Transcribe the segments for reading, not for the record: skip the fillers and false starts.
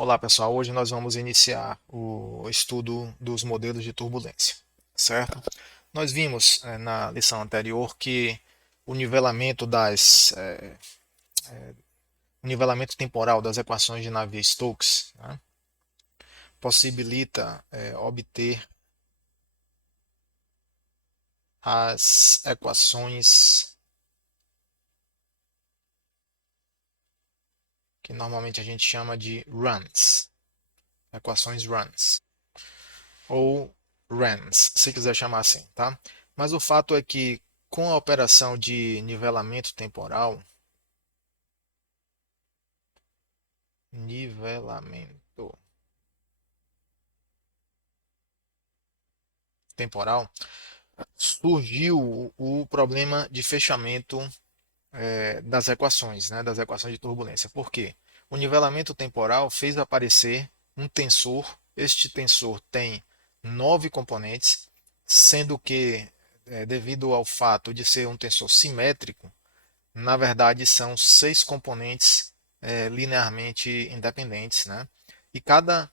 Olá pessoal, hoje nós vamos iniciar o estudo dos modelos de turbulência, certo? Nós vimos na lição anterior que o nivelamento o nivelamento temporal das equações de Navier-Stokes, né, possibilita obter as equações que normalmente a gente chama de runs, equações runs, ou RANs, se quiser chamar assim, tá? Mas o fato é que com a operação de nivelamento temporal, surgiu o problema de fechamento das equações, né, das equações de turbulência. Por quê? O nivelamento temporal fez aparecer um tensor. Este tensor tem 9 componentes, sendo que, devido ao fato de ser um tensor simétrico, na verdade são 6 componentes linearmente independentes, né? E cada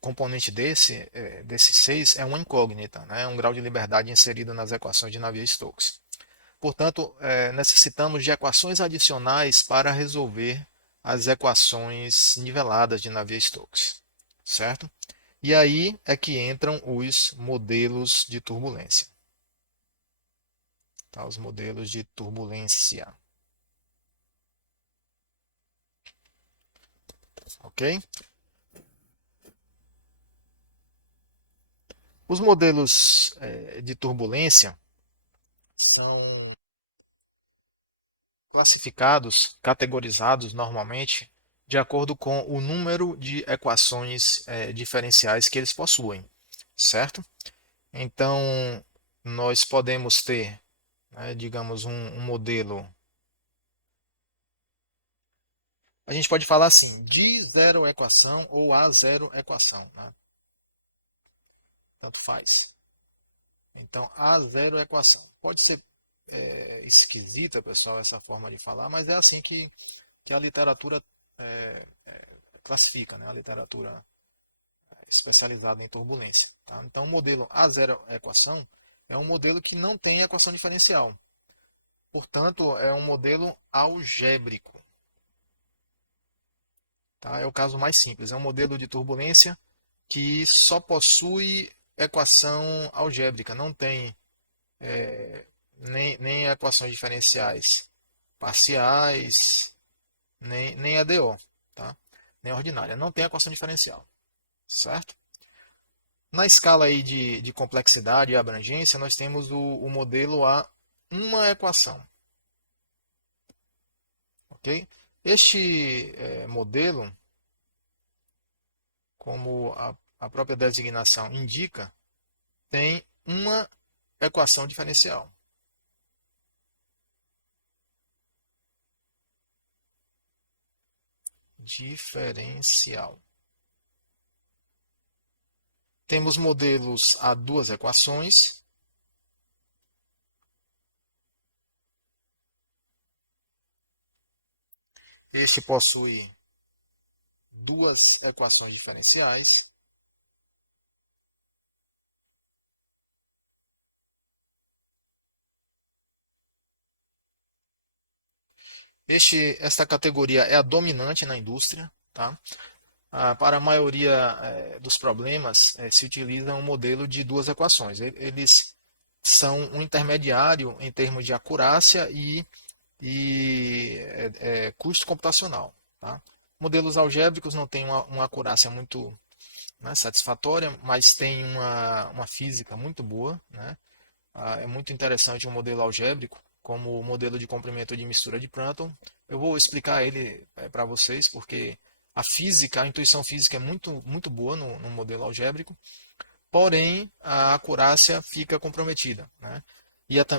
componente desses 6 é uma incógnita, né? É um grau de liberdade inserido nas equações de Navier-Stokes. Portanto, necessitamos de equações adicionais para resolver as equações niveladas de Navier-Stokes, certo? E aí é que entram os modelos de turbulência, tá? Os modelos de turbulência, ok? Os modelos de turbulência são classificados, categorizados normalmente de acordo com o número de equações diferenciais que eles possuem, certo? Então, nós podemos ter, né, digamos, um modelo. A gente pode falar assim, de zero equação ou a zero equação, né? Tanto faz. Então, a zero equação. Pode ser esquisita, pessoal, essa forma de falar, mas é assim que a literatura classifica, né? A literatura especializada em turbulência. Tá? Então, o modelo a zero equação é um modelo que não tem equação diferencial. Portanto, é um modelo algébrico. Tá? É o caso mais simples. É um modelo de turbulência que só possui equação algébrica, não tem nem equações diferenciais parciais, nem ADO, tá? Nem ordinária. Não tem equação diferencial, certo? Na escala aí de complexidade e abrangência, nós temos o modelo a uma equação, ok? Este modelo, como a própria designação indica, tem uma equação diferencial. Diferencial. Temos modelos a duas equações. Este possui duas equações diferenciais. Esta categoria é a dominante na indústria. Tá? Para a maioria dos problemas, se utiliza um modelo de duas equações. Eles são um intermediário em termos de acurácia e custo computacional. Tá? Modelos algébricos não têm uma acurácia muito, né, satisfatória, mas tem uma física muito boa. Né? É muito interessante um modelo algébrico, como o modelo de comprimento de mistura de Prandtl. Eu vou explicar ele para vocês, porque a física, a intuição física é muito boa no modelo algébrico, porém a acurácia fica comprometida. Né?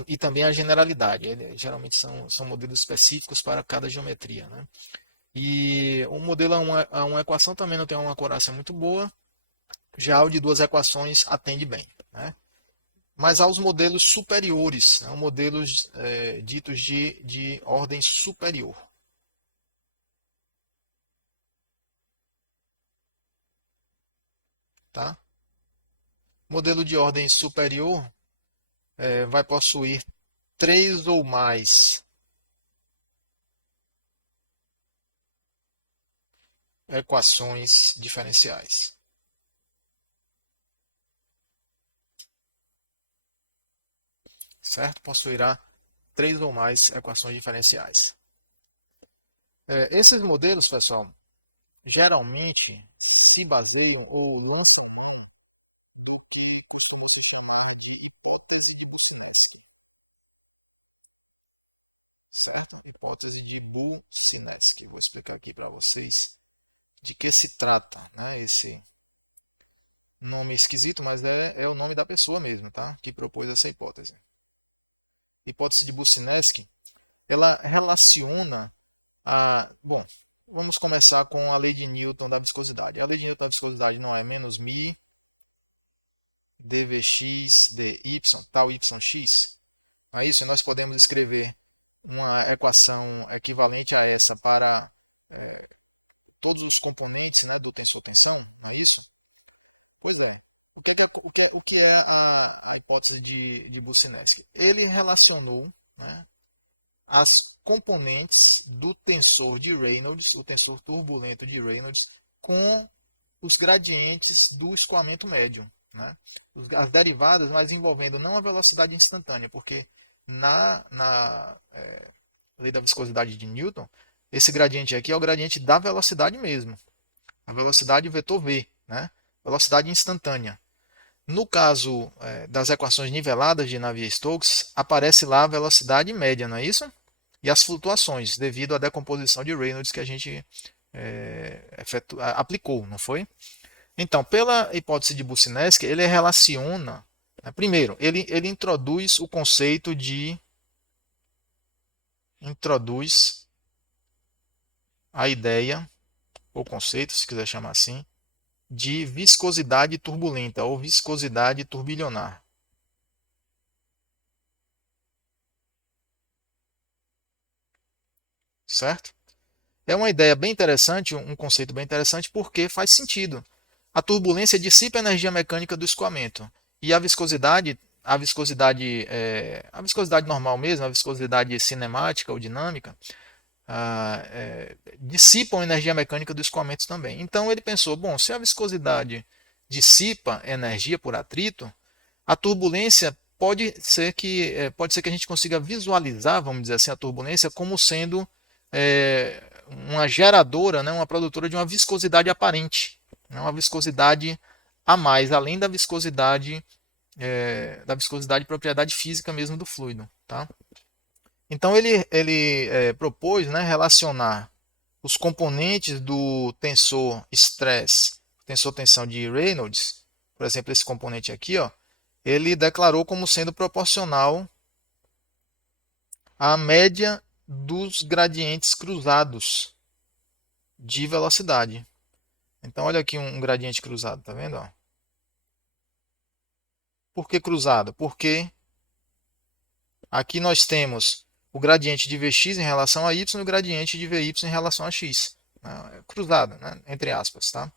E também a generalidade. Geralmente são modelos específicos para cada geometria. Né? E o modelo a uma equação também não tem uma acurácia muito boa, já o de duas equações atende bem. Né? Mas há os modelos superiores, né? Modelos ditos de ordem superior. tá? Modelo de ordem superior vai possuir três ou mais equações diferenciais. Certo? Possuirá três ou mais equações diferenciais. Esses modelos, pessoal, geralmente se baseiam ou lançam mão do que costumou se chamar de hipótese de Boussinesq. Certo? Hipótese de Boussinesq. Vou explicar aqui para vocês de que se trata, né? Esse nome esquisito, mas é o nome da pessoa mesmo, tá? Que propôs essa hipótese. Hipótese de Boussinesq, ela relaciona bom, vamos começar com a lei de Newton da viscosidade. A lei de Newton da viscosidade não é menos μ dvx dy, tal yx. Não é isso? E nós podemos escrever uma equação equivalente a essa para todos os componentes, né, do tensor-tensão, não é isso? Pois é. O que é a hipótese de Boussinesq? Ele relacionou, né, as componentes do tensor de Reynolds, o tensor turbulento de Reynolds, com os gradientes do escoamento médio, né? As derivadas, mas envolvendo não a velocidade instantânea, porque na lei da viscosidade de Newton, esse gradiente aqui é o gradiente da velocidade mesmo, a velocidade vetor v, né? Velocidade instantânea. No caso das equações niveladas de Navier-Stokes, aparece lá a velocidade média, não é isso? E as flutuações, devido à decomposição de Reynolds que a gente aplicou, não foi? Então, pela hipótese de Boussinesq, ele relaciona, né, primeiro, ele introduz a ideia, ou conceito, se quiser chamar assim, de viscosidade turbulenta ou viscosidade turbilionar. Certo? É uma ideia bem interessante, um conceito bem interessante, porque faz sentido. A turbulência dissipa a energia mecânica do escoamento. E a viscosidade normal mesmo, a viscosidade cinemática ou dinâmica, dissipam energia mecânica do escoamento também. Então ele pensou, bom, se a viscosidade dissipa energia por atrito, a turbulência pode ser que a gente consiga visualizar, vamos dizer assim, a turbulência como sendo uma geradora, né, uma produtora de uma viscosidade aparente, né, uma viscosidade a mais, além da viscosidade propriedade física mesmo do fluido. Tá? Então ele propôs, né, relacionar os componentes do tensor stress, tensor tensão de Reynolds, por exemplo, esse componente aqui, ó, ele declarou como sendo proporcional à média dos gradientes cruzados de velocidade. Então olha aqui um gradiente cruzado, tá vendo? Ó? Por que cruzado? Porque aqui nós temos o gradiente de Vx em relação a y e o gradiente de Vy em relação a x. Cruzado, né? Entre aspas. Tá?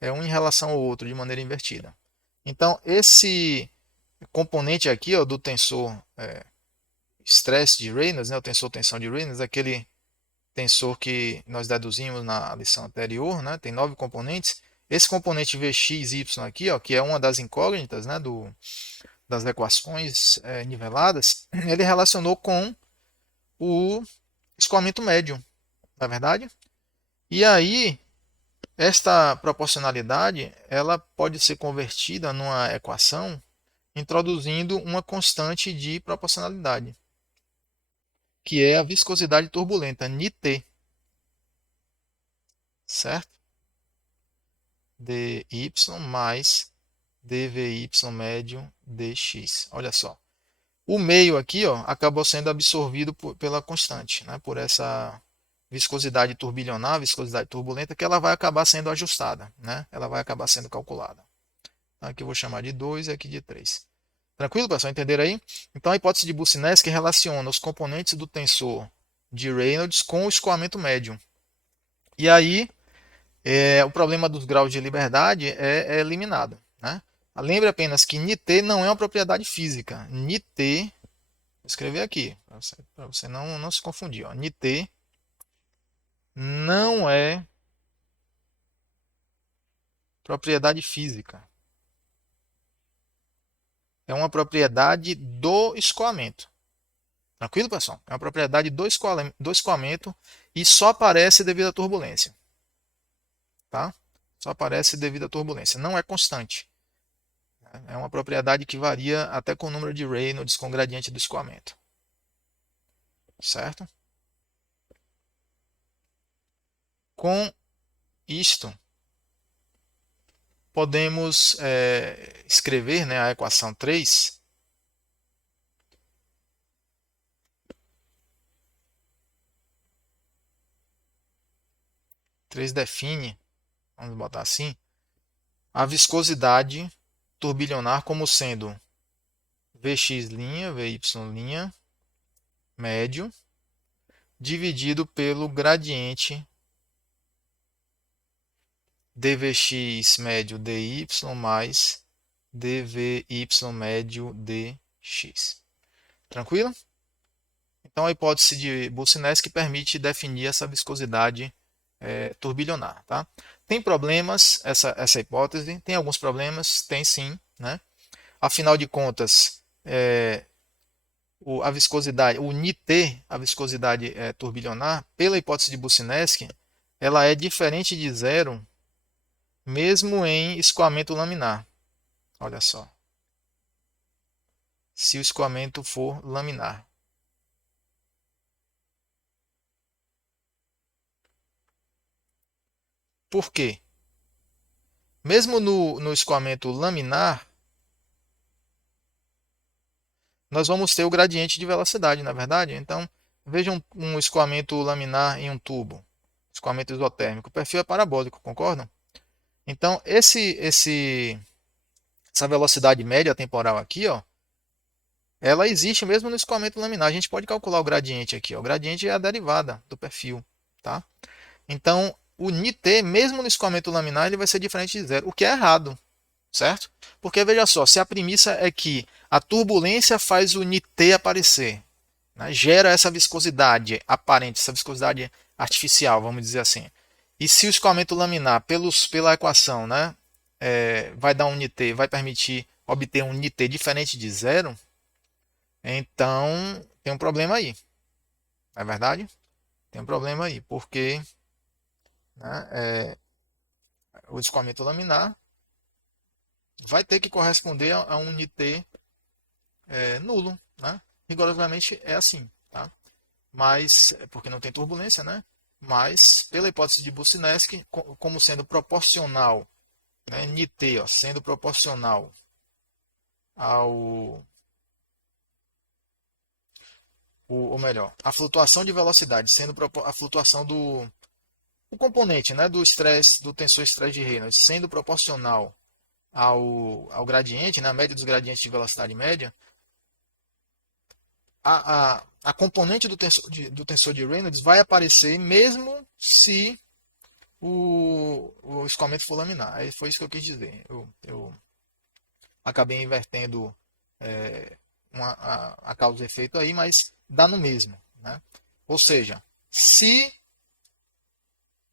É um em relação ao outro, de maneira invertida. Então, esse componente aqui ó, do tensor stress de Reynolds, né? O tensor tensão de Reynolds, aquele tensor que nós deduzimos na lição anterior, né? Tem 9 componentes. Esse componente Vxy aqui, ó, que é uma das incógnitas, né, das equações niveladas, ele relacionou com o escoamento médio, na verdade. E aí, esta proporcionalidade ela pode ser convertida numa equação introduzindo uma constante de proporcionalidade, que é a viscosidade turbulenta, νT. Certo? dy mais dvy médio dx. Olha só. O meio aqui ó, acabou sendo absorvido pela constante, né? Por essa viscosidade turbilionar, viscosidade turbulenta, que ela vai acabar sendo ajustada. Né? Ela vai acabar sendo calculada. Aqui eu vou chamar de 2 e aqui de 3. Tranquilo, pessoal? Entenderam aí? Então a hipótese de Boussinesq relaciona os componentes do tensor de Reynolds com o escoamento médio. E aí O problema dos graus de liberdade é eliminado, né? Lembre apenas que NIT não é uma propriedade física. NIT, vou escrever aqui, para você não se confundir. Ó. NIT não é propriedade física. É uma propriedade do escoamento. Tranquilo, pessoal? É uma propriedade do escoamento e só aparece devido à turbulência. Tá? Só aparece devido à turbulência. Não é constante. É uma propriedade que varia até com o número de Reynolds com o gradiente do escoamento. Certo? Com isto, podemos escrever, né, a equação 3. 3 define, vamos botar assim, a viscosidade turbilionar como sendo Vx', Vy' médio, dividido pelo gradiente dvx médio dy mais dvy médio dx. Tranquilo? Então a hipótese de Boussinesq permite definir essa viscosidade turbilionar. Tá? Tem problemas essa hipótese? Tem alguns problemas? Tem sim. Né? Afinal de contas, a viscosidade, o NIT, a viscosidade turbilionar, pela hipótese de Boussinesq, ela é diferente de zero mesmo em escoamento laminar. Olha só. Se o escoamento for laminar. Por quê? Mesmo no escoamento laminar, nós vamos ter o gradiente de velocidade, na verdade. Então, vejam um escoamento laminar em um tubo, escoamento isotérmico. O perfil é parabólico, concordam? Então, essa velocidade média temporal aqui, ó, ela existe mesmo no escoamento laminar. A gente pode calcular o gradiente aqui. Ó. O gradiente é a derivada do perfil. Tá? Então, o NIT, mesmo no escoamento laminar, ele vai ser diferente de zero, o que é errado, certo? Porque veja só, se a premissa é que a turbulência faz o NIT aparecer, né, gera essa viscosidade aparente, essa viscosidade artificial, vamos dizer assim. E se o escoamento laminar, pela equação, né, vai dar um NIT, vai permitir obter um NIT diferente de zero, então tem um problema aí. Não é verdade? Tem um problema aí, porque né, o escoamento laminar vai ter que corresponder a um NIT nulo, né? Rigorosamente é assim, tá? Mas porque não tem turbulência, né? Mas pela hipótese de Boussinesq, como sendo proporcional, né? NIT, ó, sendo proporcional ao ou melhor, a flutuação de velocidade sendo a flutuação do o componente, né, do estresse, do tensor estresse de Reynolds sendo proporcional ao gradiente, na média dos gradientes de velocidade média, a componente do tensor de Reynolds vai aparecer mesmo se o escoamento for laminar. Aí foi isso que eu quis dizer. Eu acabei invertendo a causa e efeito aí, mas dá no mesmo. Né? Ou seja, se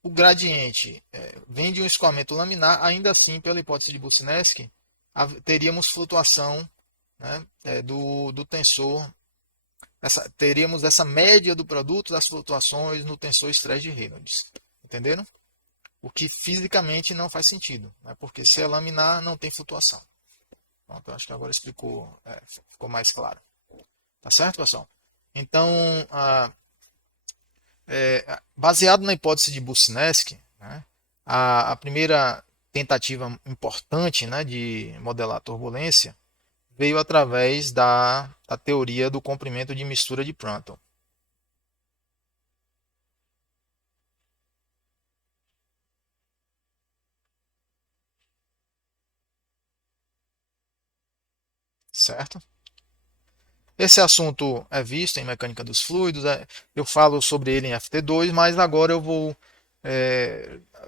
o gradiente vem de um escoamento laminar, ainda assim, pela hipótese de Boussinesq, teríamos flutuação, né, do tensor, teríamos essa média do produto das flutuações no tensor estresse de Reynolds. Entenderam? O que fisicamente não faz sentido, né, porque se é laminar, não tem flutuação. Pronto, acho que agora ficou mais claro. Tá certo, pessoal? Então, baseado na hipótese de Boussinesq, né, a primeira tentativa importante, né, de modelar a turbulência veio através da teoria do comprimento de mistura de Prandtl. Certo? Esse assunto é visto em mecânica dos fluidos, eu falo sobre ele em FT2, mas agora eu vou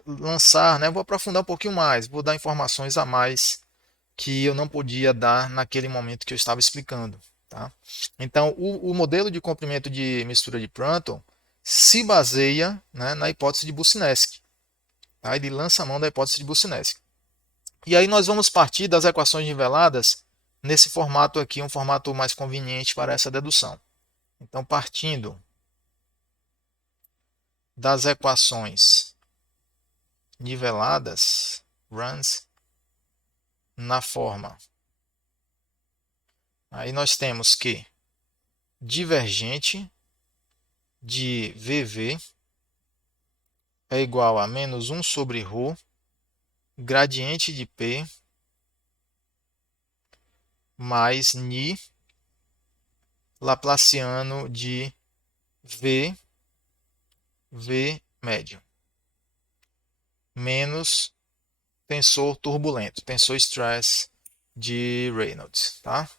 lançar, né? Vou aprofundar um pouquinho mais, vou dar informações a mais que eu não podia dar naquele momento que eu estava explicando. Tá? Então, o modelo de comprimento de mistura de Prandtl se baseia, né, na hipótese de Boussinesq, tá? Ele lança a mão da hipótese de Boussinesq. E aí nós vamos partir das equações niveladas nesse formato aqui, um formato mais conveniente para essa dedução. Então, partindo das equações niveladas, runs, na forma. Aí nós temos que divergente de VV é igual a menos 1 sobre ρ, gradiente de P, mais ni laplaciano de V, V médio, menos tensor turbulento, tensor stress de Reynolds, tá?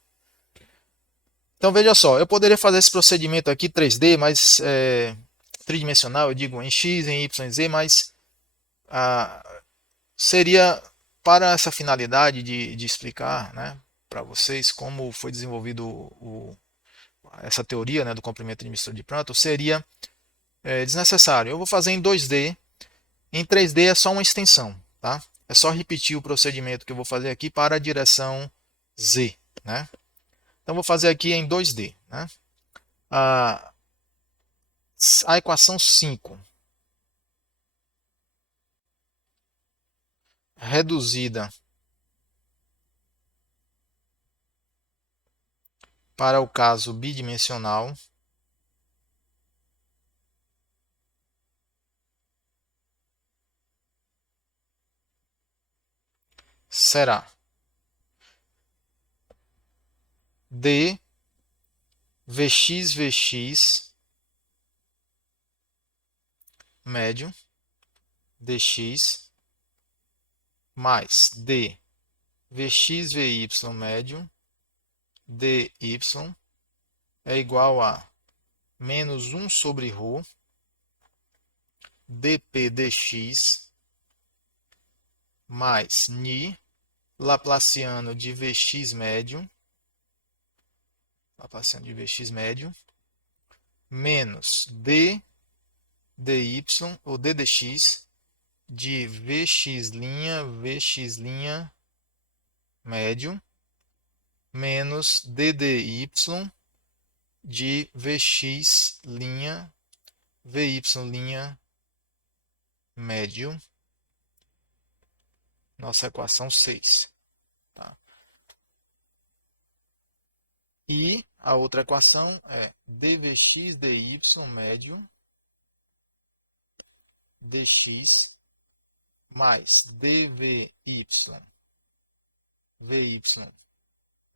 Então veja só, eu poderia fazer esse procedimento aqui 3D, mas tridimensional, eu digo em x, em y, em z, mas seria para essa finalidade de explicar, né, para vocês como foi desenvolvido essa teoria, né, do comprimento de mistura de Prandtl, seria desnecessário. Eu vou fazer em 2D, em 3D é só uma extensão, tá? É só repetir o procedimento que eu vou fazer aqui para a direção z, né? Então vou fazer aqui em 2D, né? A, a equação 5 reduzida para o caso bidimensional será d Vx médio dx mais d Vy médio dy é igual a menos 1 sobre ρ dp dx mais ni laplaciano de Vx médio, menos d dy ou ddx de Vx' médio, menos ddy de Vx' Vy' médio, nossa equação 6. Tá? E a outra equação é dvx dy médio dx mais dvy Vy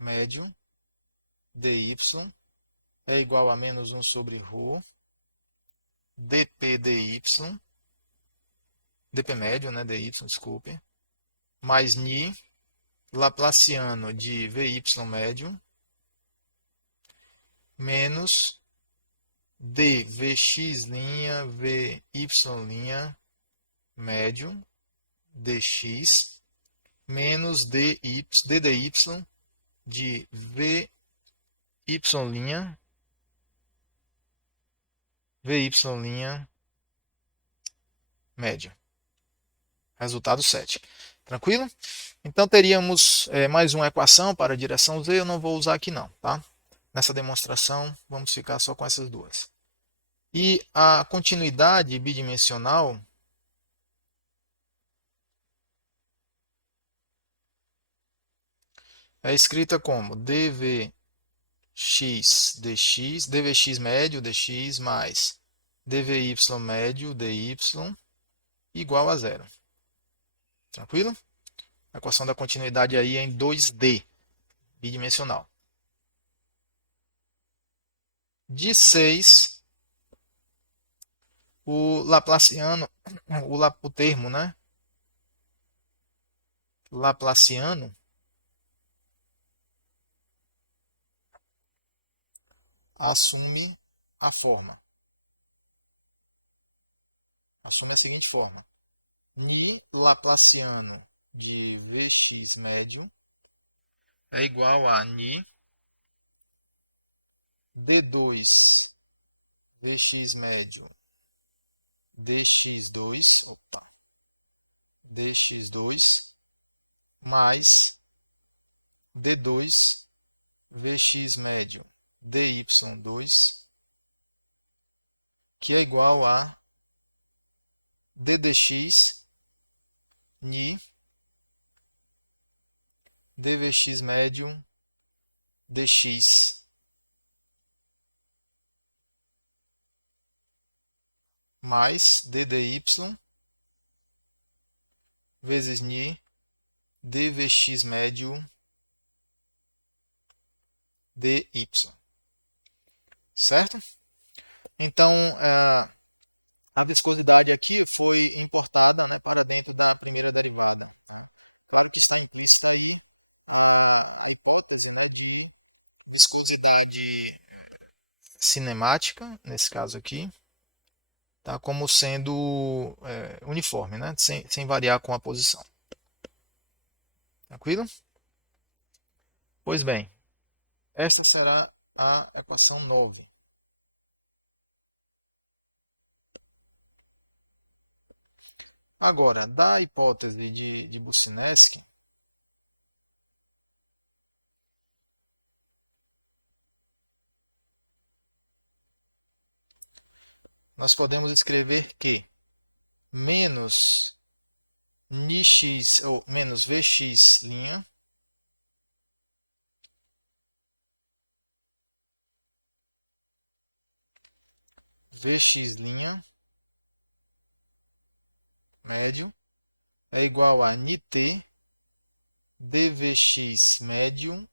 médio dy é igual a menos 1 sobre ρ dp dy, dp médio, né, dy, desculpe, mais ni laplaciano de Vy médio menos dvx' Vy' médio dx menos ddy de Vy' médio. Resultado 7. Tranquilo? Então teríamos mais uma equação para a direção z, eu não vou usar aqui não, tá? Nessa demonstração vamos ficar só com essas duas. E a continuidade bidimensional é escrita como dvx dx, dvx médio dx mais dvy médio dy igual a zero. Tranquilo? A equação da continuidade aí é em 2D, bidimensional. De 6, o Laplaciano, o termo, né? Laplaciano assume a forma. Assume a seguinte forma. Ni laplaciano de Vx médio é igual a Ni D2 Vx médio dx2, dx2 mais D2 Vx médio dy2, que é igual a ddx ni dvx médio dx mais ddy vezes ni dvx médio dy. Certo? Então, a viscosidade aqui foi importada, né, para dentro da primeira derivada. Né? Claro que está implícita aí a hipótese, né, de viscosidade cinemática, nesse caso aqui, tá, como sendo uniforme, né, sem variar com a posição. Tranquilo? Pois bem, esta será a equação 9. Agora, da hipótese de Boussinesq, nós podemos escrever que menos nx ou menos vx', médio é igual a nit dvx médio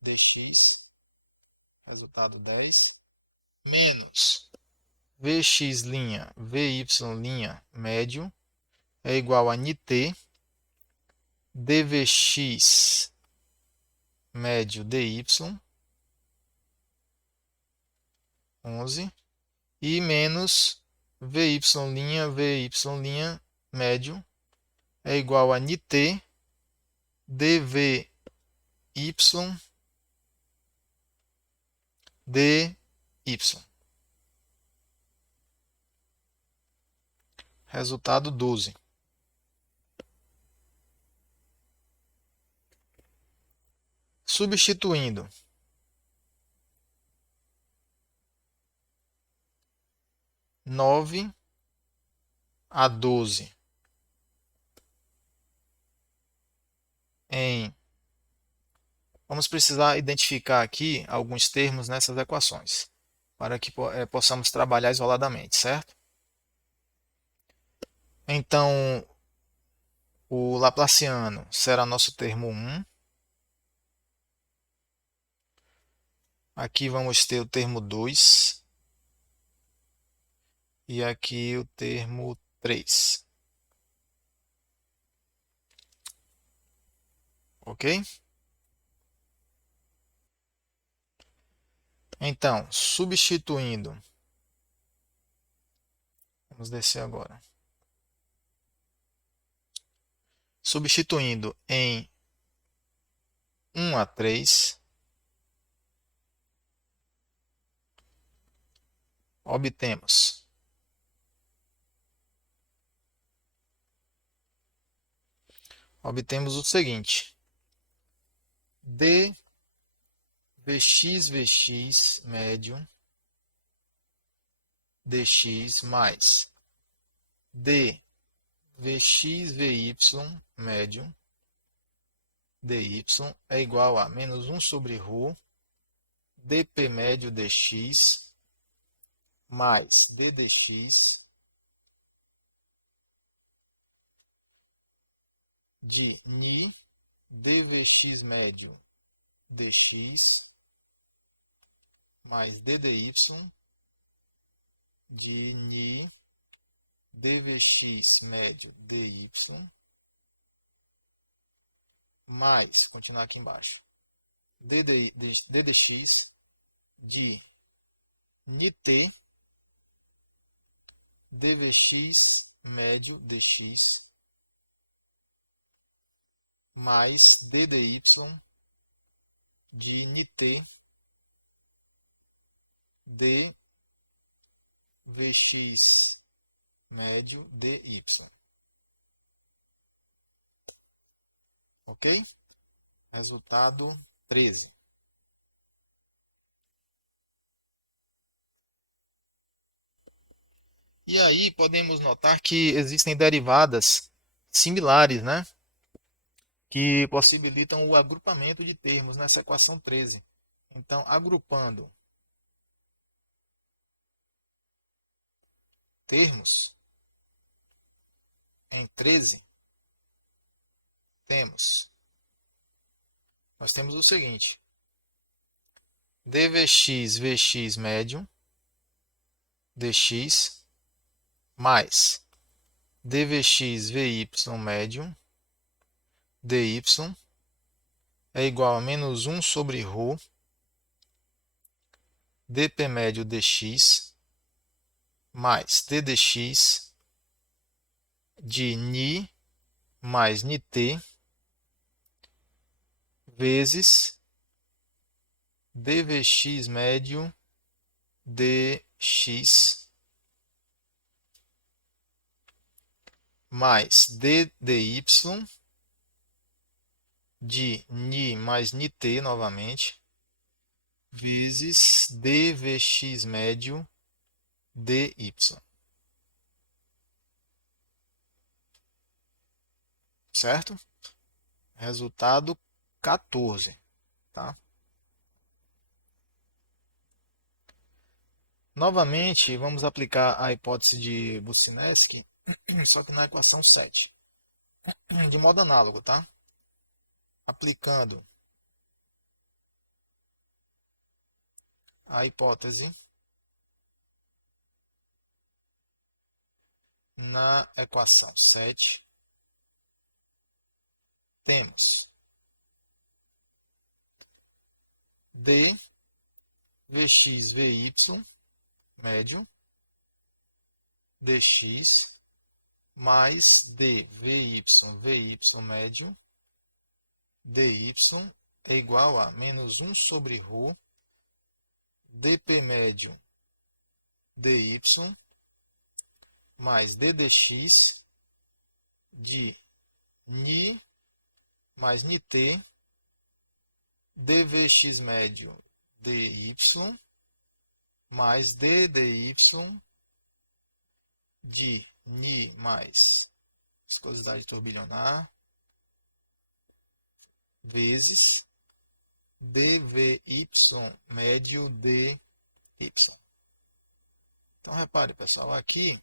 dx, resultado 10, menos vx', vy' médio é igual a nit dvx médio dy, 11, e menos vy', vy' médio é igual a nit dvy dy. Resultado 12. Substituindo nove a 12 em... Vamos precisar identificar aqui alguns termos nessas equações, para que possamos trabalhar isoladamente, certo? Então, o laplaciano será nosso termo 1. Aqui vamos ter o termo 2. E aqui o termo 3. Ok? Então, substituindo, vamos descer agora. Substituindo em 1 a 3, obtemos o seguinte: dvx médio dx mais dvx', médio dy é igual a menos 1 sobre ρ dp médio dx mais ddx de ni dvx médio dx mais ddy de ni dvx médio dy mais, continuar aqui embaixo, ddx de nit dvx médio dx mais ddy de Nt dvx médio dy. Ok? Resultado 13. E aí podemos notar que existem derivadas similares, né? Que possibilitam o agrupamento de termos nessa equação 13. Então, agrupando termos em 13, nós temos o seguinte: dvx vx médio dx mais dvx vy médio dy é igual a menos 1 sobre ρ dp médio dx mais ddx de ni mais Nt vezes dvx médio dx mais ddy de ni mais Nt novamente vezes dvx médio dy. Certo? Resultado 14, tá? Novamente, vamos aplicar a hipótese de Boussinesq, só que na equação 7, de modo análogo, tá? Aplicando a hipótese na equação 7, temos d vx vy médio dx mais dvy vy médio dy é igual a menos 1 sobre ρ dp médio dy mais ddx de ni mais Nt dvx médio dy mais ddy de ni mais viscosidade turbilionar vezes dvy médio dy. Então repare, pessoal, aqui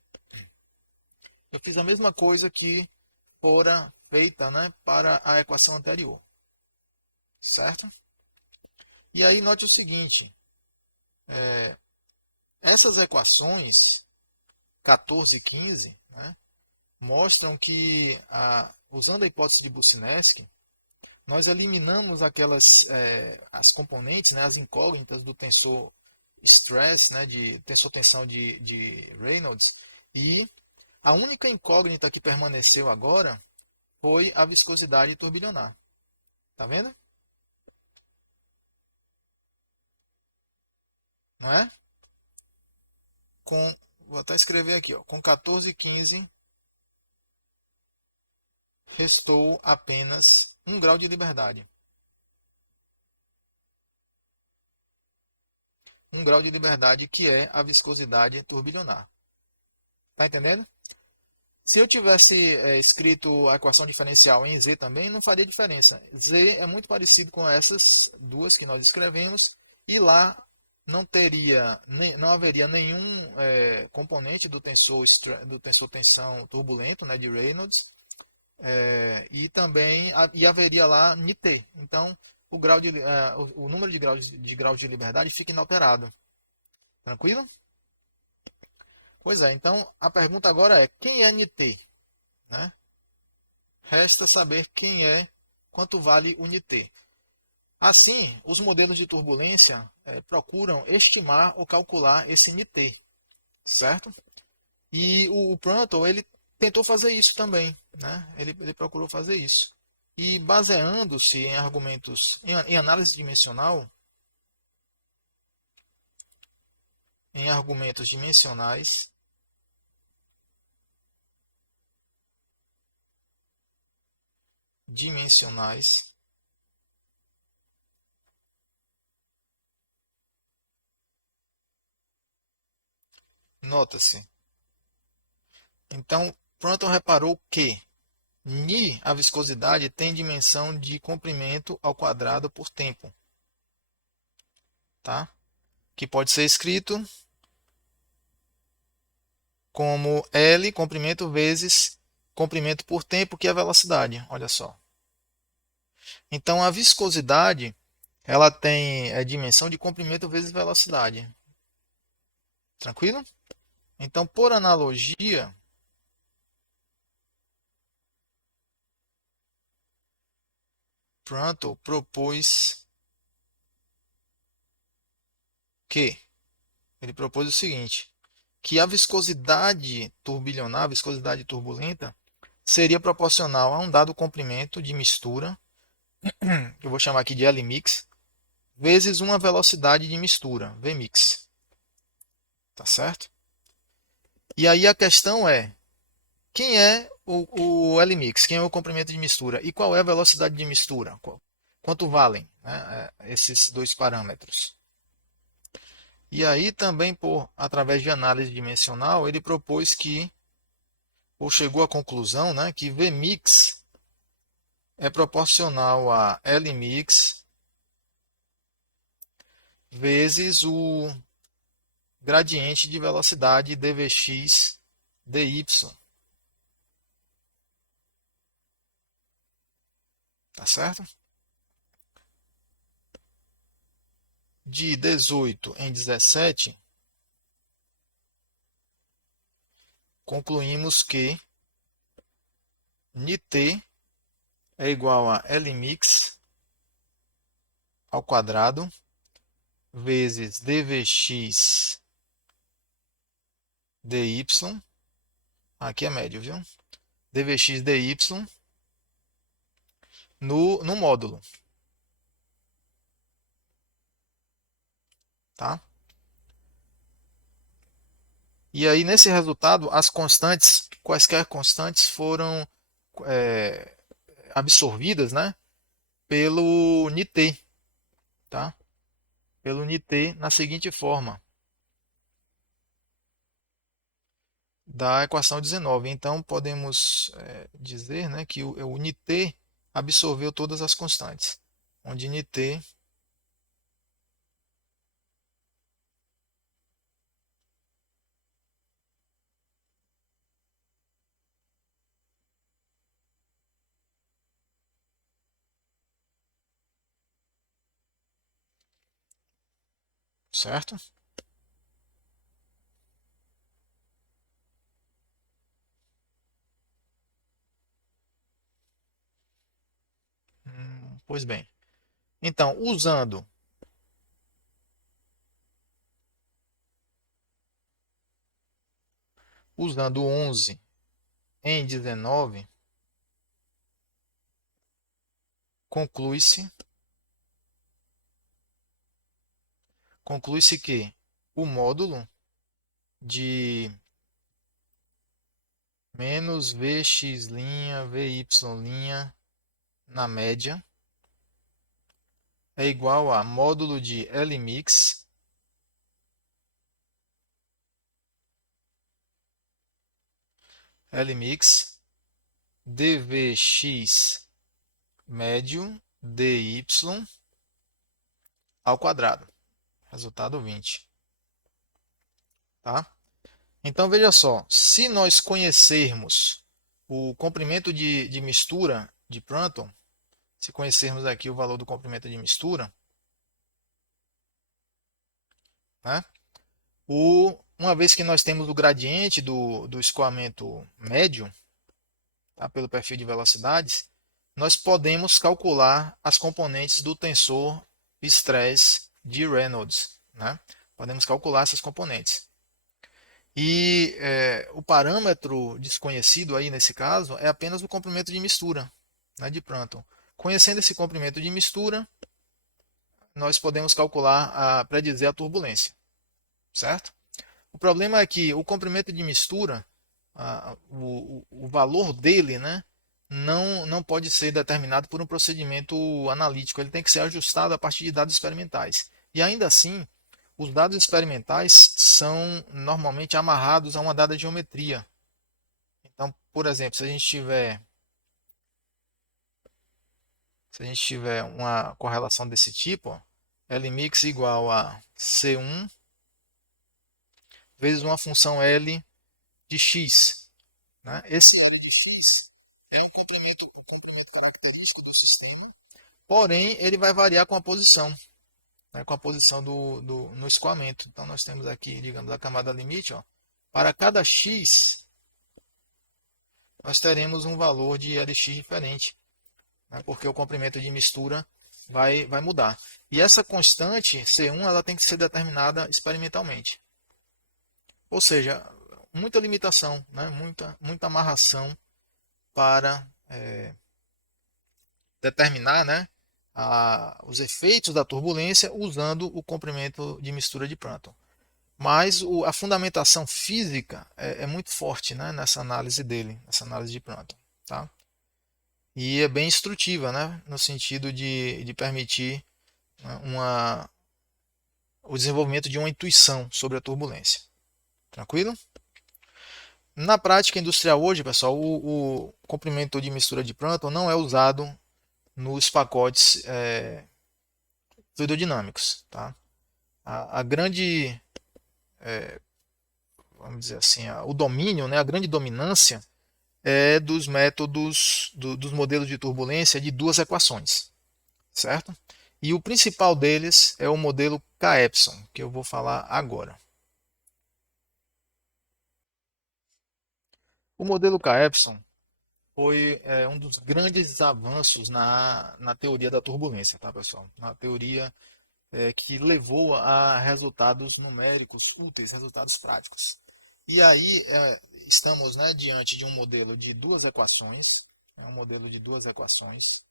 eu fiz a mesma coisa que fora feita, né, para a equação anterior, certo? E aí note o seguinte, essas equações 14 e 15, né, mostram que, usando a hipótese de Boussinesq, nós eliminamos as componentes, né, as incógnitas do tensor stress, né, de tensor tensão de Reynolds, e a única incógnita que permaneceu agora foi a viscosidade turbilionar. Tá vendo? Não é? Vou até escrever aqui, ó, com 14 e 15 restou apenas 1 grau de liberdade. 1 grau de liberdade, que é a viscosidade turbilionar. Tá entendendo? Se eu tivesse escrito a equação diferencial em Z também, não faria diferença. Z é muito parecido com essas duas que nós escrevemos, e lá não haveria nenhum componente do tensor tensão turbulento, né, de Reynolds, e também haveria lá Nt. Então, o número de graus de liberdade fica inalterado. Tranquilo? Pois é, então a pergunta agora é: quem é Nt? Né? Resta saber quanto vale o Nt. Assim, os modelos de turbulência procuram estimar ou calcular esse Nt, certo? E o Prandtl, ele tentou fazer isso também, né? Ele procurou fazer isso. E baseando-se em argumentos, em análise dimensional, em argumentos dimensionais, nota-se. Então, Pronto reparou que Ni, a viscosidade, tem dimensão de comprimento ao quadrado por tempo, tá? Que pode ser escrito como L, comprimento, vezes comprimento por tempo, que é a velocidade. Olha só. Então, a viscosidade ela tem dimensão de comprimento vezes velocidade. Tranquilo? Então, por analogia, Prandtl propôs que ele propôs o seguinte, que a viscosidade turbilionar, a viscosidade turbulenta, seria proporcional a um dado comprimento de mistura, que eu vou chamar aqui de Lmix, vezes uma velocidade de mistura, Vmix. Tá certo? E aí a questão é, quem é o Lmix? Quem é o comprimento de mistura? E qual é a velocidade de mistura? Quanto valem, né, esses dois parâmetros? E aí também, através de análise dimensional, ele propôs que, ou chegou à conclusão, né, que Vmix é proporcional a Lmix vezes o gradiente de velocidade dvx dy. Tá certo? De 18 em 17, concluímos que Nt é igual a Lmix ao quadrado vezes dvx dy. Aqui é médio, viu? Dvx dy no módulo. Tá? E aí, nesse resultado, as constantes, quaisquer constantes, foram é, absorvidas, né, pelo Nt, tá? Pelo Nt na seguinte forma, da equação 19. Então, podemos dizer, né, que o Nt absorveu todas as constantes, onde Nt certo? Pois bem. Então, usando 11 em 19, conclui-se que o módulo de menos Vx', Vy' na média é igual a módulo de Lmix dvx médio dy ao quadrado. Resultado 20. Tá? Então veja só, se nós conhecermos o comprimento de mistura de Prandtl, se conhecermos aqui o valor do comprimento de mistura, né? Uma vez que nós temos o gradiente do escoamento médio, tá, pelo perfil de velocidades, nós podemos calcular as componentes do tensor estresse de Reynolds. Né? Podemos calcular essas componentes. E o parâmetro desconhecido aí nesse caso é apenas o comprimento de mistura, né, de Prandtl. Conhecendo esse comprimento de mistura, nós podemos calcular, predizer a turbulência, certo? O problema é que o comprimento de mistura, o valor dele, né, não pode ser determinado por um procedimento analítico, ele tem que ser ajustado a partir de dados experimentais. E ainda assim, os dados experimentais são normalmente amarrados a uma dada geometria. Então, por exemplo, se a gente tiver uma correlação desse tipo, ó, Lmix igual a C1 vezes uma função L de x. Né? Esse L de x é um comprimento característico do sistema, porém ele vai variar com a posição, né? Com a posição no escoamento. Então nós temos aqui, digamos, a camada limite. Ó, para cada x, nós teremos um valor de Lx diferente, né? Porque o comprimento de mistura vai mudar. E essa constante C1 ela tem que ser determinada experimentalmente. Ou seja, muita limitação, né? muita amarração para determinar, né, os efeitos da turbulência usando o comprimento de mistura de Prandtl. Mas a fundamentação física é muito forte, né, nessa análise dele, nessa análise de Prandtl. Tá? E é bem instrutiva, né, no sentido de permitir, né, o desenvolvimento de uma intuição sobre a turbulência. Tranquilo? Na prática industrial hoje, pessoal, o comprimento de mistura de Prandtl não é usado nos pacotes fluidodinâmicos. Tá? A grande, vamos dizer assim, o domínio, né, a grande dominância é dos métodos, dos modelos de turbulência de duas equações, certo? E o principal deles é o modelo K-Epson, que eu vou falar agora. O modelo K-Epson foi um dos grandes avanços na teoria da turbulência, tá, pessoal? Na teoria que levou a resultados numéricos úteis, resultados práticos. E aí estamos, né, diante de um modelo de duas equações, um modelo de duas equações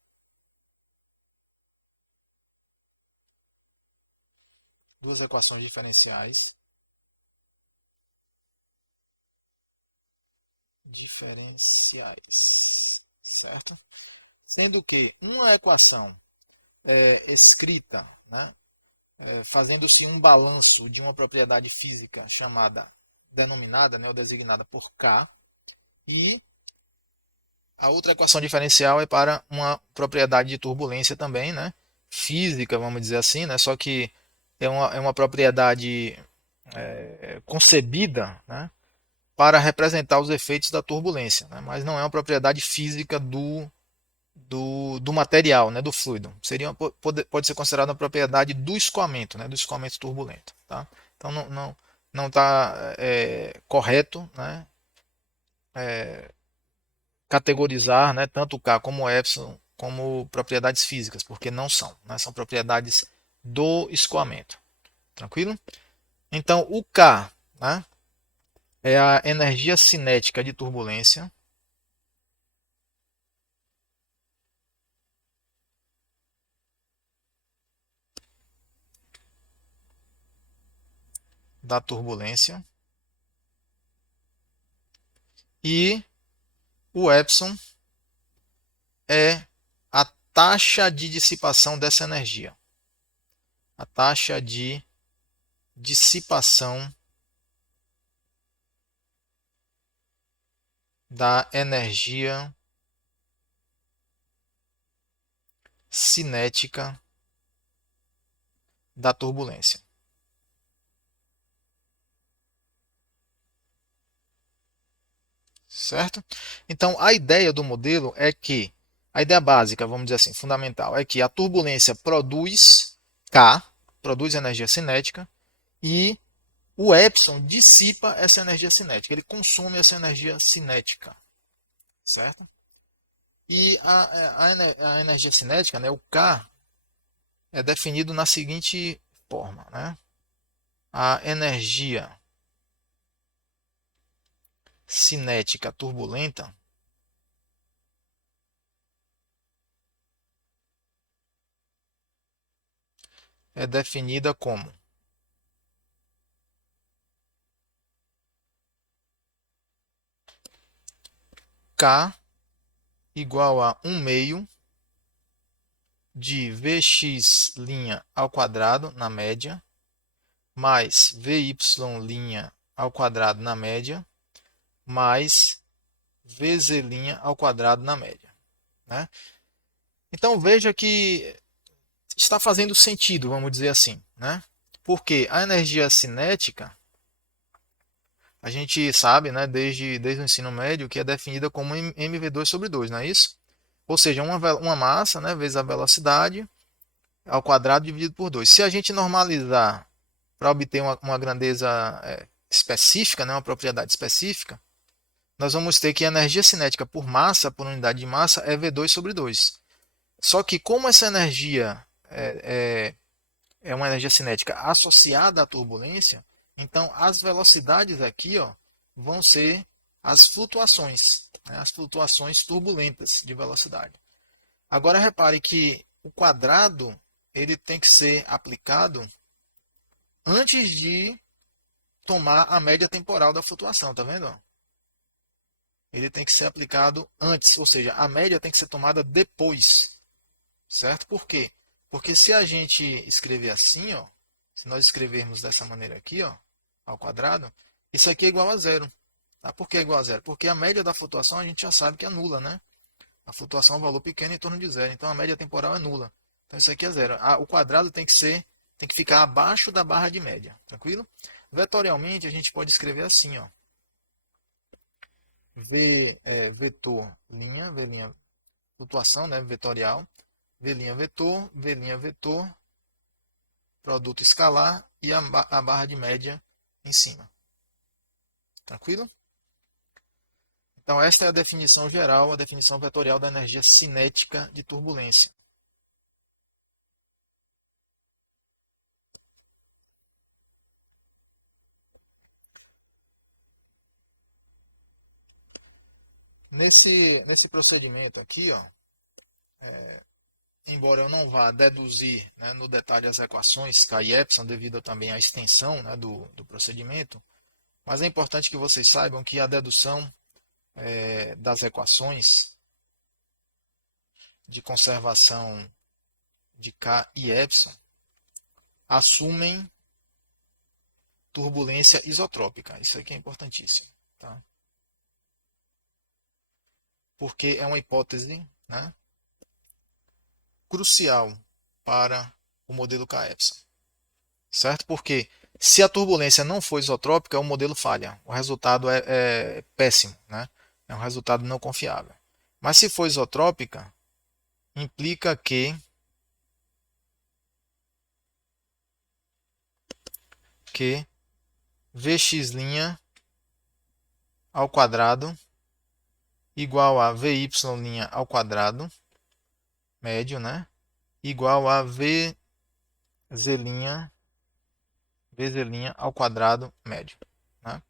diferenciais, certo? Sendo que uma equação é escrita, né, fazendo-se um balanço de uma propriedade física denominada, né, ou designada por K, e a outra equação diferencial é para uma propriedade de turbulência também, né, física, vamos dizer assim, né, só que é uma propriedade concebida, né, para representar os efeitos da turbulência, né, mas não é uma propriedade física do material, né, do fluido. Pode ser considerada uma propriedade do escoamento, né, do escoamento turbulento. Tá? Então não está correto, né, categorizar, né, tanto o K como o Epsilon como propriedades físicas, porque não são. Né, são propriedades do escoamento. Tranquilo? Então o K, né, é a energia cinética de turbulência da turbulência e o Epsilon é a taxa de dissipação dessa energia. A taxa de dissipação da energia cinética da turbulência. Certo? Então, a ideia do modelo é que, a ideia básica, vamos dizer assim, fundamental, é que a turbulência produz K, produz energia cinética, e o Epsilon dissipa essa energia cinética, ele consome essa energia cinética, certo? E a energia cinética, né, o K, é definido na seguinte forma, né? A energia cinética turbulenta é definida como K igual a 1 meio de Vx' ao quadrado na média, mais Vy' ao quadrado na média, mais Vz' ao quadrado na média, né? Então veja que está fazendo sentido, vamos dizer assim, né? Porque a energia cinética, a gente sabe, né, desde o ensino médio, que é definida como mv2 sobre 2, não é isso? Ou seja, uma massa, né, vezes a velocidade ao quadrado dividido por 2. Se a gente normalizar para obter uma grandeza específica, né, uma propriedade específica, nós vamos ter que a energia cinética por massa, por unidade de massa, é V2 sobre 2. Só que como essa energia é uma energia cinética associada à turbulência, então as velocidades aqui, ó, vão ser as flutuações, né, as flutuações turbulentas de velocidade. Agora repare que o quadrado ele tem que ser aplicado antes de tomar a média temporal da flutuação, tá vendo? Ele tem que ser aplicado antes, ou seja, a média tem que ser tomada depois, certo? Por quê? Porque se a gente escrever assim, ó, se nós escrevermos dessa maneira aqui, ó, ao quadrado, isso aqui é igual a zero. Tá? Por que é igual a zero? Porque a média da flutuação a gente já sabe que é nula, né? A flutuação é um valor pequeno em torno de zero, então a média temporal é nula. Então isso aqui é zero. O quadrado tem que ficar abaixo da barra de média, tranquilo? Vetorialmente a gente pode escrever assim, ó. V vetor linha, V linha flutuação, né, vetorial, V linha vetor, produto escalar e a barra de média em cima. Tranquilo? Então esta é a definição geral, a definição vetorial da energia cinética de turbulência. Nesse procedimento aqui, ó, embora eu não vá deduzir, né, no detalhe as equações K e Epsilon devido também à extensão, né, do procedimento, mas é importante que vocês saibam que a dedução das equações de conservação de K e Epsilon assumem turbulência isotrópica. Isso aqui é importantíssimo, tá? Porque é uma hipótese, né, crucial para o modelo K-Epsilon, certo? Porque se a turbulência não for isotrópica, o modelo falha. O resultado é péssimo, né? É um resultado não confiável. Mas se for isotrópica, implica que Vx' ao quadrado igual a Vy' ao quadrado, médio, né? Igual a Vz' ao quadrado médio, né?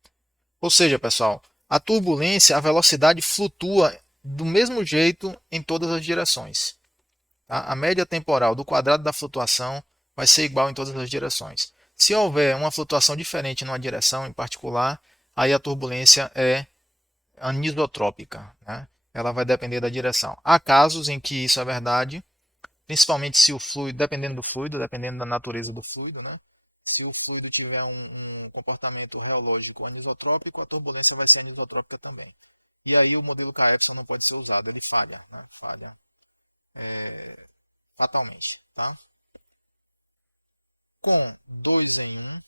Ou seja, pessoal, a turbulência, a velocidade flutua do mesmo jeito em todas as direções. Tá? A média temporal do quadrado da flutuação vai ser igual em todas as direções. Se houver uma flutuação diferente numa direção em particular, aí a turbulência é anisotrópica, né? Ela vai depender da direção. Há casos em que isso é verdade, principalmente se o fluido, dependendo do fluido, dependendo da natureza do fluido, né? Se o fluido tiver um comportamento reológico anisotrópico, a turbulência vai ser anisotrópica também. E aí o modelo K-Epsilon não pode ser usado, ele falha, né? Falha fatalmente, tá? Com 2 em 1,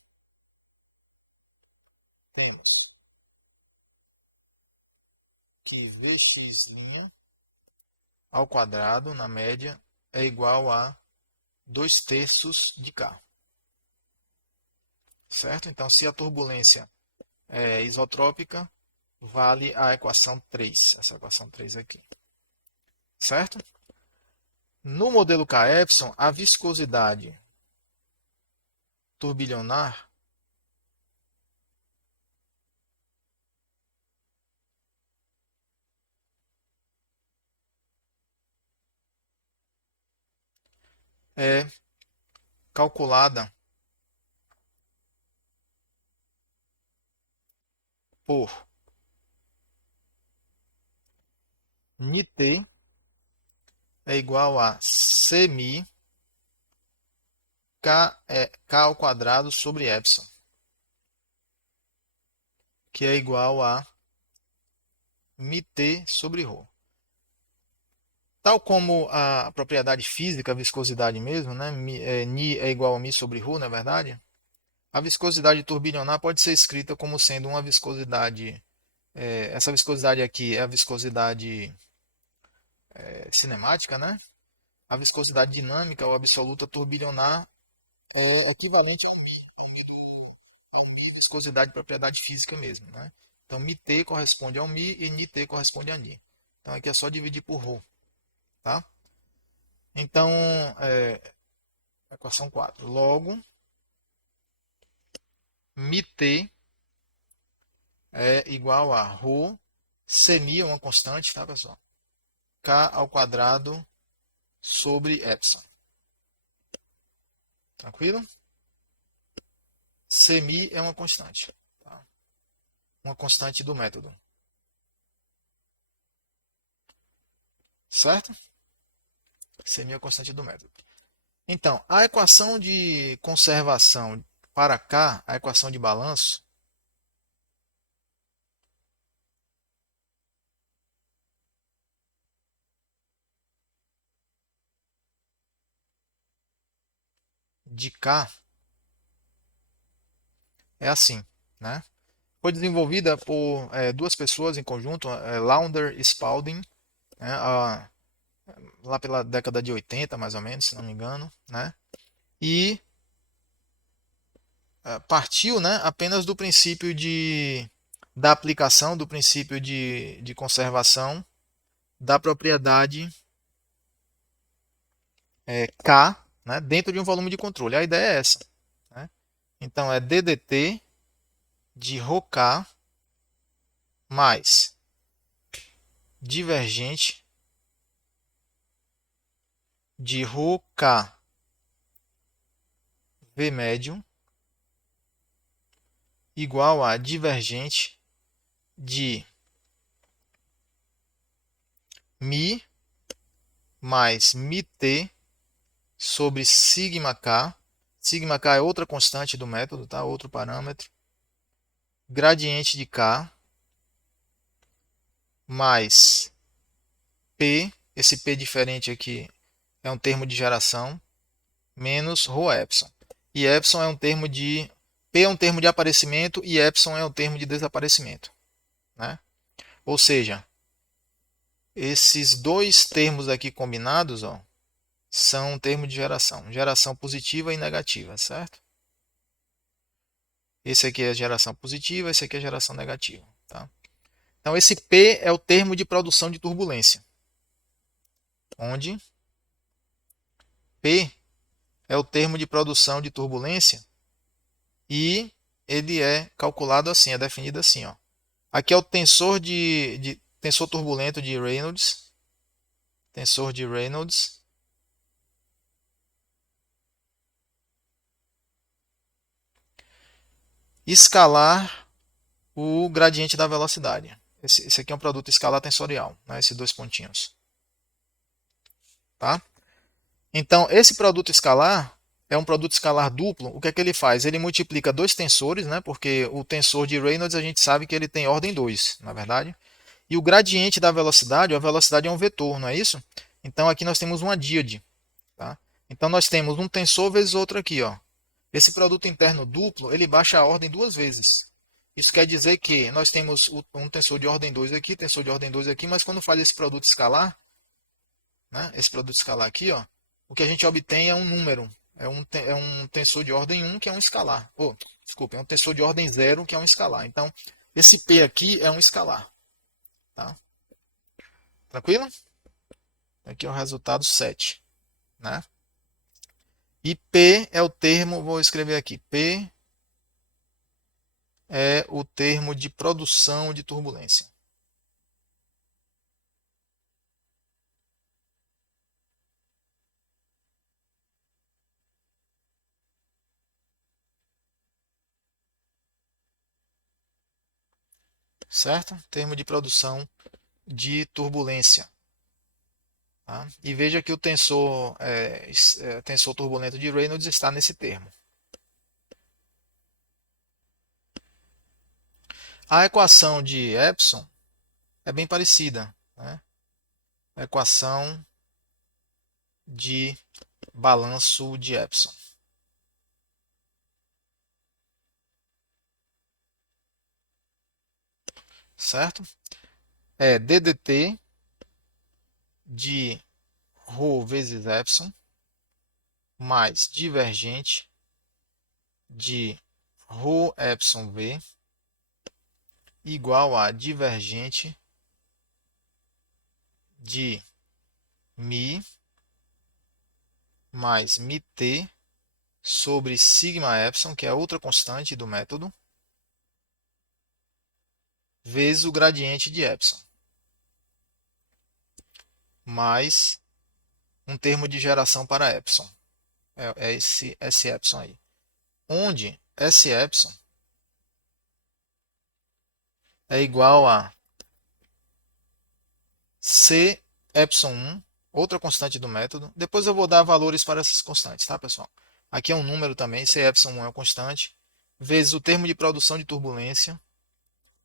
temos que Vx' ao quadrado, na média, é igual a 2/3 de K. Certo? Então, se a turbulência é isotrópica, vale a equação 3, essa equação 3 aqui. Certo? No modelo K-Epsilon, a viscosidade turbilionar é calculada por Nt é igual a Cmi K ao quadrado sobre epsilon, que é igual a μt sobre ρ. Tal como a propriedade física, a viscosidade mesmo, né? Ni é igual a mi sobre ρ, na verdade. A viscosidade turbilionar pode ser escrita como sendo uma viscosidade. Essa viscosidade aqui é a viscosidade cinemática, né? A viscosidade dinâmica ou absoluta turbilionar é equivalente ao mi viscosidade propriedade física mesmo, né? Então μt corresponde ao mi e Nt corresponde a Ni. Então aqui é só dividir por ρ, tá? Então, equação 4. Logo, μt é igual a ρ, Cmi é uma constante, tá, pessoal? K ao quadrado sobre epsilon. Tranquilo? Cmi é uma constante, tá? Uma constante do método. Certo? Cmi é a constante do método. Então, a equação de conservação para K, a equação de balanço, de K é assim, né? Foi desenvolvida por duas pessoas em conjunto, Launder e Spalding, né? Lá pela década de 80, mais ou menos, se não me engano, né? E partiu, né, apenas do princípio da aplicação do princípio de conservação da propriedade K, né, dentro de um volume de controle. A ideia é essa, né? Então é ddt de ρk mais divergente de ρk v médio igual a divergente de mi mais μt sobre sigma k. Sigma k é outra constante do método, tá? Outro parâmetro. Gradiente de k mais p, esse p diferente aqui é um termo de geração, menos ρ epsilon. E epsilon é um termo de p é um termo de aparecimento e epsilon é um termo de desaparecimento, né? Ou seja, esses dois termos aqui combinados, ó, são um termo de geração, geração positiva e negativa, certo? Esse aqui é geração positiva, esse aqui é geração negativa, tá? Então esse P é o termo de produção de turbulência, onde P é o termo de produção de turbulência e ele é calculado assim, é definido assim, ó. Aqui é o tensor tensor turbulento de Reynolds, tensor de Reynolds, escalar o gradiente da velocidade. Esse aqui é um produto escalar tensorial, né? Esses dois pontinhos, tá? Então, esse produto escalar é um produto escalar duplo. O que é que ele faz? Ele multiplica dois tensores, né? Porque o tensor de Reynolds a gente sabe que ele tem ordem 2, na verdade. E o gradiente da velocidade, a velocidade é um vetor, não é isso? Então aqui nós temos uma díade, tá? Então nós temos um tensor vezes outro aqui, ó. Esse produto interno duplo, ele baixa a ordem duas vezes. Isso quer dizer que nós temos um tensor de ordem 2 aqui, tensor de ordem 2 aqui, mas quando faz esse produto escalar, né? Esse produto escalar aqui, ó, o que a gente obtém é um número. É um tensor de ordem 1, que é um escalar. Desculpa, é um tensor de ordem 0, que é um escalar. Então, esse P aqui é um escalar. Tá? Tranquilo? Aqui é o resultado 7. Né? E P é o termo, vou escrever aqui. P é o termo de produção de turbulência. certo? Termo de produção de turbulência. Tá? E veja que o tensor turbulento de Reynolds está nesse termo. A equação de Epson é bem parecida, né? A equação de balanço de Epson. Certo? É DDT de ρ vezes Epson mais divergente de ρ Epson V igual a divergente de μ mais μt sobre sigma epsilon, que é outra constante do método, vezes o gradiente de epsilon, mais um termo de geração para epsilon. É esse epsilon aí. Onde esse epsilon é igual a C epsilon 1, outra constante do método. Depois eu vou dar valores para essas constantes, tá, pessoal? Aqui é um número também, C epsilon 1 é uma constante, vezes o termo de produção de turbulência,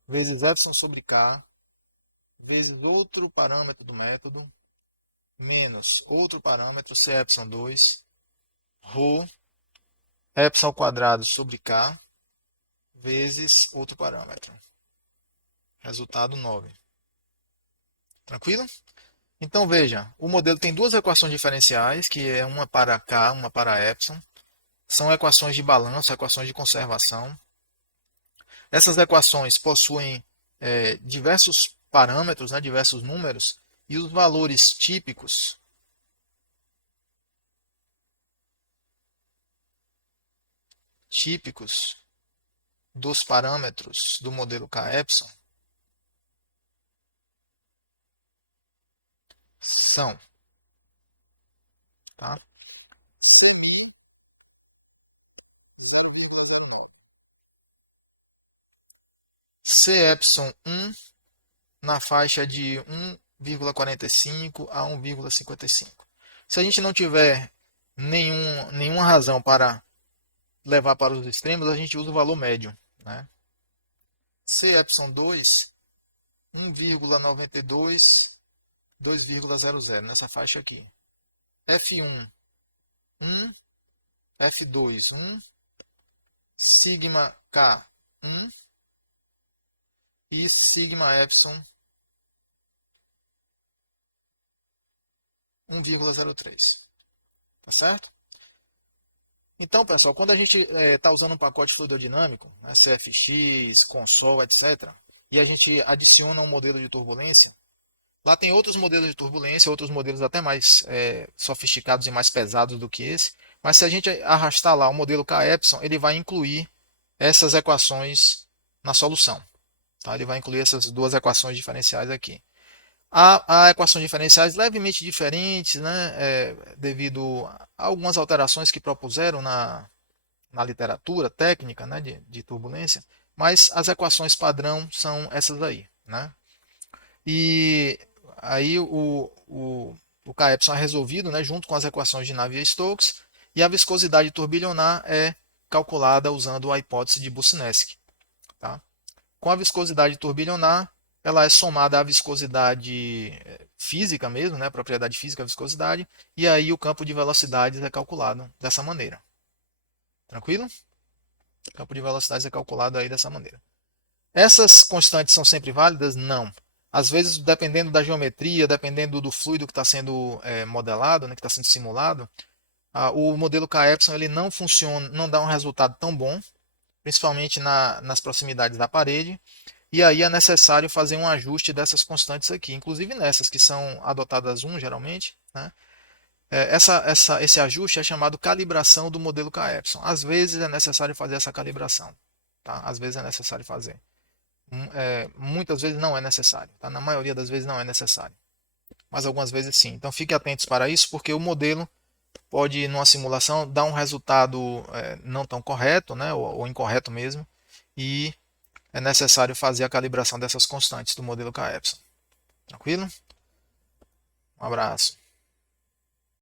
vezes epsilon sobre K, vezes outro parâmetro do método, menos outro parâmetro, C epsilon 2, ρ epsilon ao quadrado sobre K, vezes outro parâmetro. Resultado 9. Tranquilo? Então veja, o modelo tem duas equações diferenciais, que é uma para K, uma para epsilon. São equações de balanço, equações de conservação. Essas equações possuem diversos parâmetros, né, diversos números, e os valores típicos dos parâmetros do modelo K-epsilon são, tá? Cmi 0,09, C epsilon 1 na faixa de 1,45 a 1,55. Se a gente não tiver nenhuma razão para levar para os extremos, a gente usa o valor médio, né? C epsilon 2, 1,92, 2,00, nessa faixa aqui. F1, 1, F2, 1, sigma K, 1 e sigma epsilon 1,03. Tá certo? Então, pessoal, quando a gente está usando um pacote fluidodinâmico, né, CFX, console, etc., e a gente adiciona um modelo de turbulência, lá tem outros modelos de turbulência, outros modelos até mais sofisticados e mais pesados do que esse, mas se a gente arrastar lá o modelo K-epsilon, ele vai incluir essas equações na solução. Tá? Ele vai incluir essas duas equações diferenciais aqui. Há equações diferenciais levemente diferentes, né, devido a algumas alterações que propuseram na literatura técnica, né, de turbulência, mas as equações padrão são essas aí. Né? E aí o K-epsilon é resolvido, né, junto com as equações de Navier-Stokes, e a viscosidade turbilionar é calculada usando a hipótese de Boussinesq. Tá? Com a viscosidade turbilionar, ela é somada à viscosidade física mesmo, né, a propriedade física da viscosidade, e aí o campo de velocidades é calculado dessa maneira. Tranquilo? O campo de velocidades é calculado aí dessa maneira. Essas constantes são sempre válidas? Não. Às vezes, dependendo da geometria, dependendo do fluido que está sendo modelado, né, que está sendo simulado, o modelo K-epsilon ele não funciona, não dá um resultado tão bom, principalmente nas proximidades da parede, e aí é necessário fazer um ajuste dessas constantes aqui, inclusive nessas que são adotadas 1 geralmente. Né? Esse ajuste é chamado calibração do modelo K-epsilon. Às vezes é necessário fazer essa calibração. Tá? Às vezes é necessário fazer. Muitas vezes não é necessário. Tá? Na maioria das vezes não é necessário. Mas algumas vezes sim. Então fiquem atentos para isso, porque o modelo pode, numa simulação, dar um resultado não tão correto, né? ou incorreto mesmo, e é necessário fazer a calibração dessas constantes do modelo K-Epsilon. Tranquilo? Um abraço.